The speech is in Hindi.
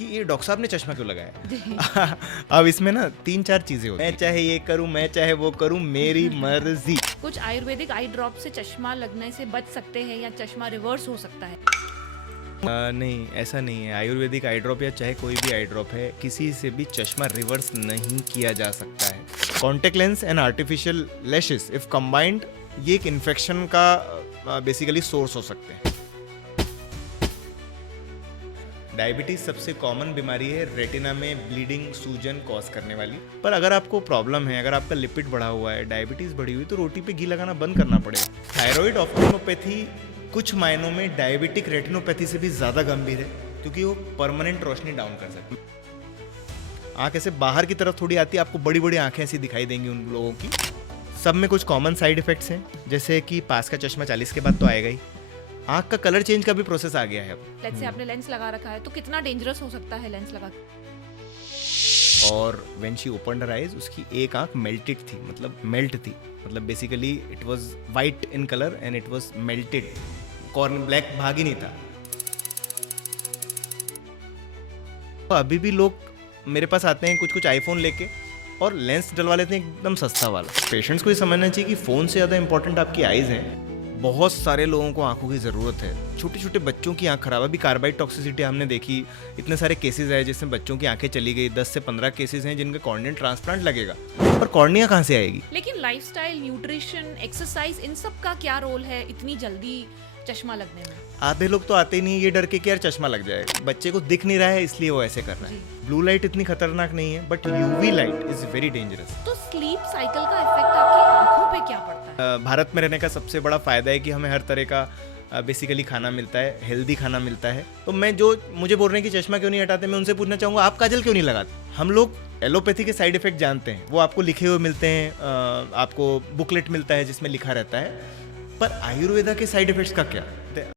कि ये डॉक्टर साहब ने चश्मा क्यों लगाया। अब इसमें ना 3-4 चीजें होती हैं, मैं चाहे ये करूं, मैं चाहे वो करूं, मेरी मर्जी। कुछ आयुर्वेदिक आई ड्रॉप से चश्मा लगने से बच सकते हैं या चश्मा रिवर्स हो सकता है? नहीं, ऐसा नहीं है। आयुर्वेदिक आई ड्रॉप या चाहे कोई भी आई ड्रॉप है, किसी से भी चश्मा रिवर्स नहीं किया जा सकता है। Contact lens and artificial lashes if combined, ये एक इन्फेक्शन का बेसिकली सोर्स हो सकते हैं। डायबिटीज सबसे कॉमन बीमारी है, रेटिना में ब्लीडिंग, सूजन कॉज करने वाली। पर अगर आपको प्रॉब्लम है, अगर आपका लिपिड बढ़ा हुआ है, डायबिटीज बढ़ी हुई, तो रोटी पे घी लगाना बंद करना पड़ेगा। थायराइड ऑप्टिनोपैथी कुछ मायनों में डायबिटिक रेटिनोपैथी से भी ज़्यादा गंभीर है, क्योंकि वो परमानेंट रोशनी डाउन कर सकती है। आँख ऐसे बाहर की तरफ थोड़ी आती है, आपको बड़ी बड़ी आँखें ऐसी दिखाई देंगी उन लोगों की। सब में कुछ कॉमन साइड इफेक्ट्स हैं, जैसे कि पास का चश्मा 40 के बाद तो आएगा ही। आँख का कलर चेंज का भी प्रोसेस आ गया है अब। लेट्स से आपने लेंस लगा रखा है, तो कितना डेंजरस हो सकता है लेंस लगा के? और when she opened her eyes, उसकी एक आंख मेल्टेड थी, मतलब मेल्ट थी, मतलब basically it was white in colour and it was melted. Corn black भाग ही नहीं था। तो अभी भी लोग मेरे पास आते हैं कुछ आईफोन लेके और लेंस डलवा लेते हैं एकदम सस्ता वाला। पेशेंट्स को ये समझना चाहिए कि फ़ोन से ज़्यादा इंपॉर्टेंट आपकी आइज़ हैं। बहुत सारे लोगों को आंखों की ज़रूरत है। छोटे छोटे बच्चों की आंख खराब, अभी कार्बाइड टॉक्सिसिटी हमने देखी, इतने सारे केसेस आए जिसमें बच्चों की आंखें चली गई। 10 से 15 केसेस हैं जिनका कॉर्निया ट्रांसप्लांट लगेगा, पर कॉर्निया कहाँ से आएगी? लेकिन लाइफस्टाइल, न्यूट्रिशन, एक्सरसाइज, इन सब का क्या रोल है इतनी जल्दी चश्मा लगने में? आधे लोग तो आते ही नहीं, ये डर के कि यार चश्मा लग जाएगा। बच्चे को दिख नहीं रहा है इसलिए वो ऐसे कर रहा है। ब्लू लाइट इतनी खतरनाक नहीं है, but UV light is very dangerous. तो स्लीप साइकिल का इफेक्ट आपकी आंखों पे क्या पड़ता है? भारत में रहने का सबसे बड़ा फायदा है कि हमें हर तरह का बेसिकली खाना मिलता है, हेल्दी खाना मिलता है। तो मैं जो मुझे बोल रहे हैं कि चश्मा क्यों नहीं हटाते, मैं उनसे पूछना चाहूँगा आप काजल क्यों नहीं लगाते? हम लोग एलोपैथी के साइड इफेक्ट जानते हैं, वो आपको लिखे हुए मिलते हैं, आपको बुकलेट मिलता है जिसमें लिखा रहता है। पर आयुर्वेदा के साइड इफेक्ट्स का क्या?